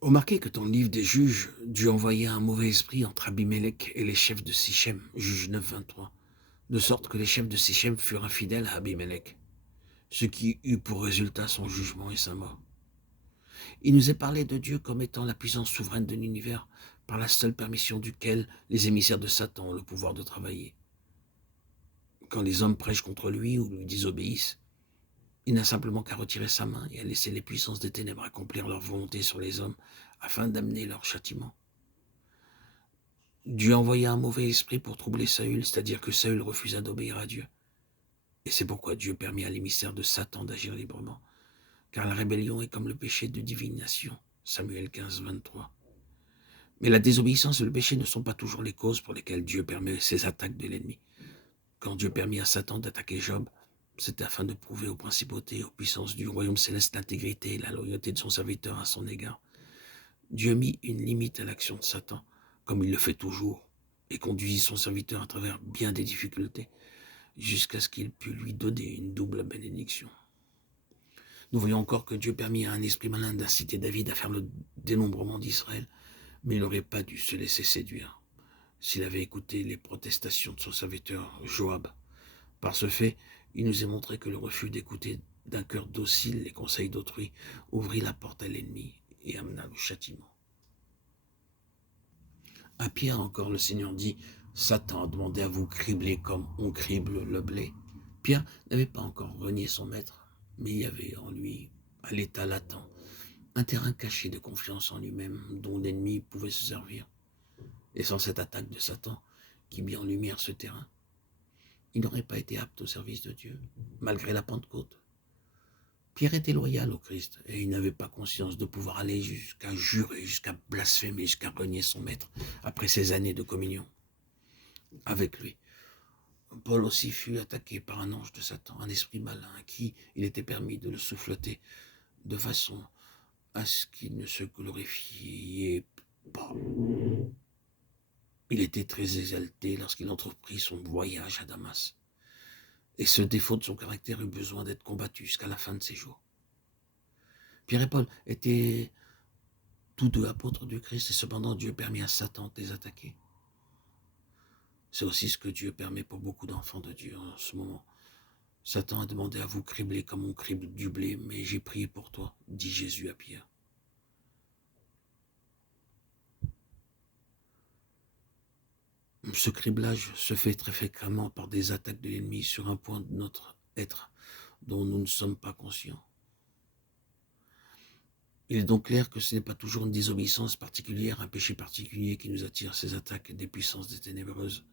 Remarquez que dans le livre des juges, Dieu envoya un mauvais esprit entre Abimelech et les chefs de Sichem, Juge 9, 23, de sorte que les chefs de Sichem furent infidèles à Abimelech, ce qui eut pour résultat son jugement et sa mort. Il nous est parlé de Dieu comme étant la puissance souveraine de l'univers, par la seule permission duquel les émissaires de Satan ont le pouvoir de travailler. Quand les hommes prêchent contre lui ou lui désobéissent, il n'a simplement qu'à retirer sa main et à laisser les puissances des ténèbres accomplir leur volonté sur les hommes afin d'amener leur châtiment. Dieu envoya un mauvais esprit pour troubler Saül, c'est-à-dire que Saül refusa d'obéir à Dieu. Et c'est pourquoi Dieu permit à l'émissaire de Satan d'agir librement, car la rébellion est comme le péché de divination. Samuel 15, 23. Mais la désobéissance et le péché ne sont pas toujours les causes pour lesquelles Dieu permet ces attaques de l'ennemi. Quand Dieu permit à Satan d'attaquer Job, c'était afin de prouver aux principautés et aux puissances du royaume céleste l'intégrité et la loyauté de son serviteur à son égard. Dieu mit une limite à l'action de Satan, comme il le fait toujours, et conduisit son serviteur à travers bien des difficultés, jusqu'à ce qu'il pût lui donner une double bénédiction. Nous voyons encore que Dieu permit à un esprit malin d'inciter David à faire le dénombrement d'Israël, mais il n'aurait pas dû se laisser séduire s'il avait écouté les protestations de son serviteur Joab. Par ce fait, il nous est montré que le refus d'écouter d'un cœur docile les conseils d'autrui ouvrit la porte à l'ennemi et amena le châtiment. À Pierre encore, le Seigneur dit « Satan a demandé à vous cribler comme on crible le blé ». Pierre n'avait pas encore renié son maître, mais il y avait en lui, à l'état latent, un terrain caché de confiance en lui-même dont l'ennemi pouvait se servir. Et sans cette attaque de Satan, qui mit en lumière ce terrain, il n'aurait pas été apte au service de Dieu, malgré la Pentecôte. Pierre était loyal au Christ et il n'avait pas conscience de pouvoir aller jusqu'à jurer, jusqu'à blasphémer, jusqu'à renier son maître après ces années de communion avec lui. Paul aussi fut attaqué par un ange de Satan, un esprit malin à qui il était permis de le souffleter de façon à ce qu'il ne se glorifiait pas. Il était très exalté lorsqu'il entreprit son voyage à Damas. Et ce défaut de son caractère eut besoin d'être combattu jusqu'à la fin de ses jours. Pierre et Paul étaient tous deux apôtres du Christ et cependant Dieu permit à Satan de les attaquer. C'est aussi ce que Dieu permet pour beaucoup d'enfants de Dieu en ce moment. Satan a demandé à vous cribler comme on crible du blé, mais j'ai prié pour toi, dit Jésus à Pierre. Ce criblage se fait très fréquemment par des attaques de l'ennemi sur un point de notre être dont nous ne sommes pas conscients. Il est donc clair que ce n'est pas toujours une désobéissance particulière, un péché particulier qui nous attire ces attaques des puissances des ténébreuses.